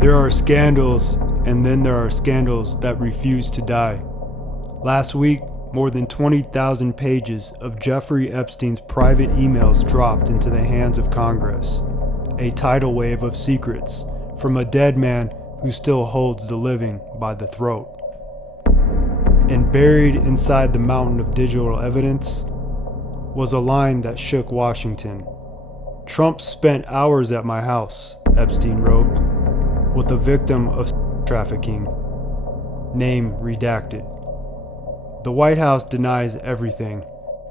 There are scandals, and then there are scandals that refuse to die. Last week, more than 20,000 pages of Jeffrey Epstein's private emails dropped into the hands of Congress, a tidal wave of secrets from a dead man who still holds the living by the throat. And buried inside the mountain of digital evidence was a line that shook Washington. "Trump spent hours at my house," Epstein wrote, "with a victim of trafficking. Name redacted." The White House denies everything.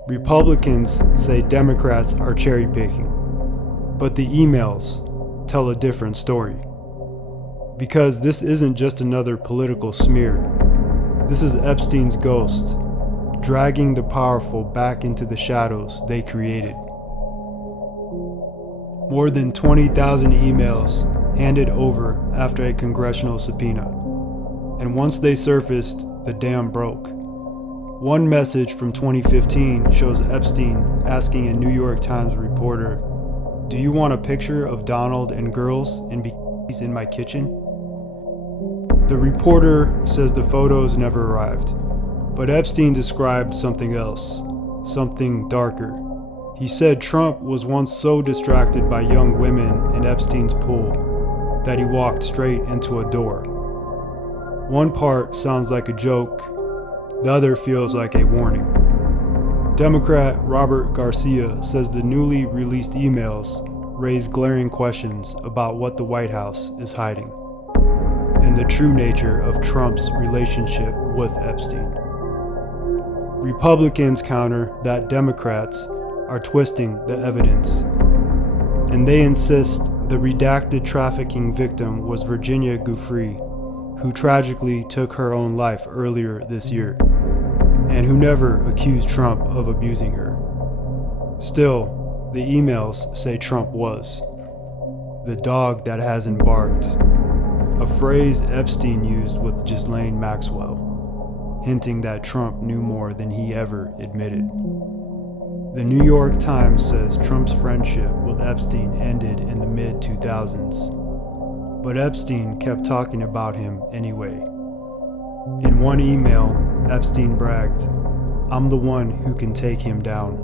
Republicans say Democrats are cherry-picking. But the emails tell a different story. Because this isn't just another political smear. This is Epstein's ghost, dragging the powerful back into the shadows they created. More than 20,000 emails handed over after a congressional subpoena. And once they surfaced, the dam broke. One message from 2015 shows Epstein asking a New York Times reporter, "Do you want a picture of Donald and girls in bikinis in my kitchen?" The reporter says the photos never arrived, but Epstein described something else, something darker. He said Trump was once so distracted by young women in Epstein's pool that he walked straight into a door. One part sounds like a joke, the other feels like a warning. Democrat Robert Garcia says the newly released emails raise glaring questions about what the White House is hiding, and the true nature of Trump's relationship with Epstein. Republicans counter that Democrats are twisting the evidence, and they insist the redacted trafficking victim was Virginia Giuffre, who tragically took her own life earlier this year, and who never accused Trump of abusing her. Still, the emails say Trump was the dog that hasn't barked, a phrase Epstein used with Ghislaine Maxwell, hinting that Trump knew more than he ever admitted. The New York Times says Trump's friendship with Epstein ended in the mid-2000s, but Epstein kept talking about him anyway. In one email, Epstein bragged, "I'm the one who can take him down."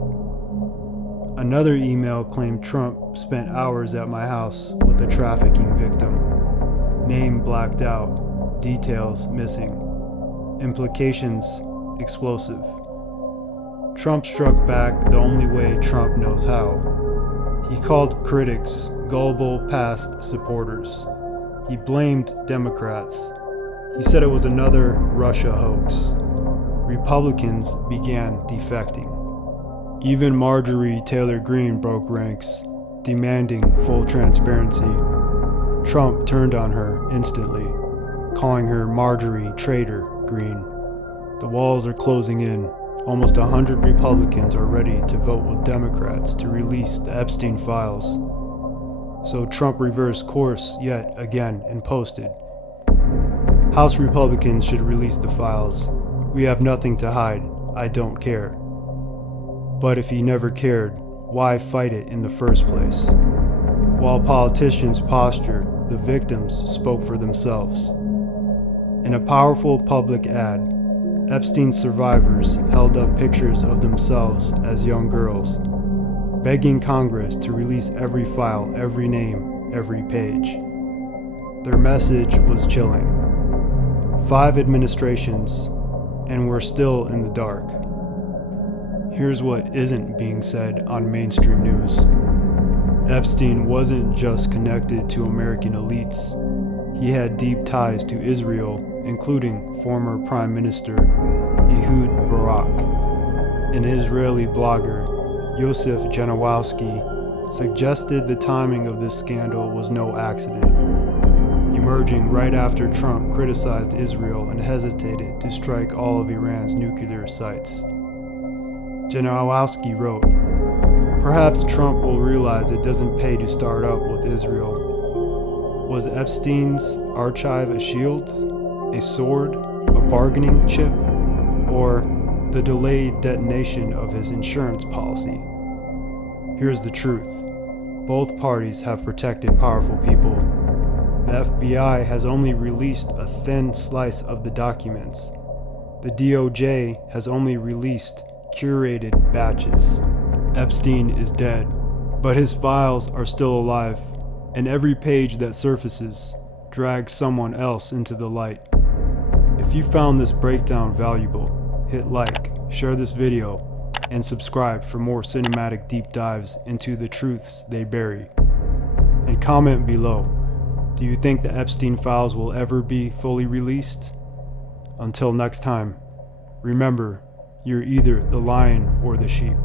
Another email claimed Trump spent hours at my house with a trafficking victim. Name blacked out, details missing, implications explosive. Trump struck back the only way Trump knows how. He called critics gullible past supporters. He blamed Democrats. He said it was another Russia hoax. Republicans began defecting. Even Marjorie Taylor Greene broke ranks, demanding full transparency. Trump turned on her instantly, calling her Marjorie Traitor Greene. The walls are closing in. Almost 100 Republicans are ready to vote with Democrats to release the Epstein files. So Trump reversed course yet again and posted, "House Republicans should release the files. We have nothing to hide. I don't care." But if he never cared, why fight it in the first place? While politicians posture, the victims spoke for themselves. In a powerful public ad, Epstein's survivors held up pictures of themselves as young girls, begging Congress to release every file, every name, every page. Their message was chilling. 5 administrations, and we're still in the dark. Here's what isn't being said on mainstream news. Epstein wasn't just connected to American elites. He had deep ties to Israel, including former Prime Minister Ehud Barak. An Israeli blogger, Yosef Janowski, suggested the timing of this scandal was no accident, emerging right after Trump criticized Israel and hesitated to strike all of Iran's nuclear sites. Janowski wrote, "Perhaps Trump will realize it doesn't pay to start up with Israel. Was Epstein's archive a shield, a sword, a bargaining chip, or the delayed detonation of his insurance policy? Here's the truth. Both parties have protected powerful people. the FBI has only released a thin slice of the documents. The DOJ has only released curated batches. Epstein is dead, but his files are still alive, and every page that surfaces drags someone else into the light. If you found this breakdown valuable, hit like, share this video, and subscribe for more cinematic deep dives into the truths they bury. And comment below, do you think the Epstein files will ever be fully released? Until next time, remember, you're either the lion or the sheep.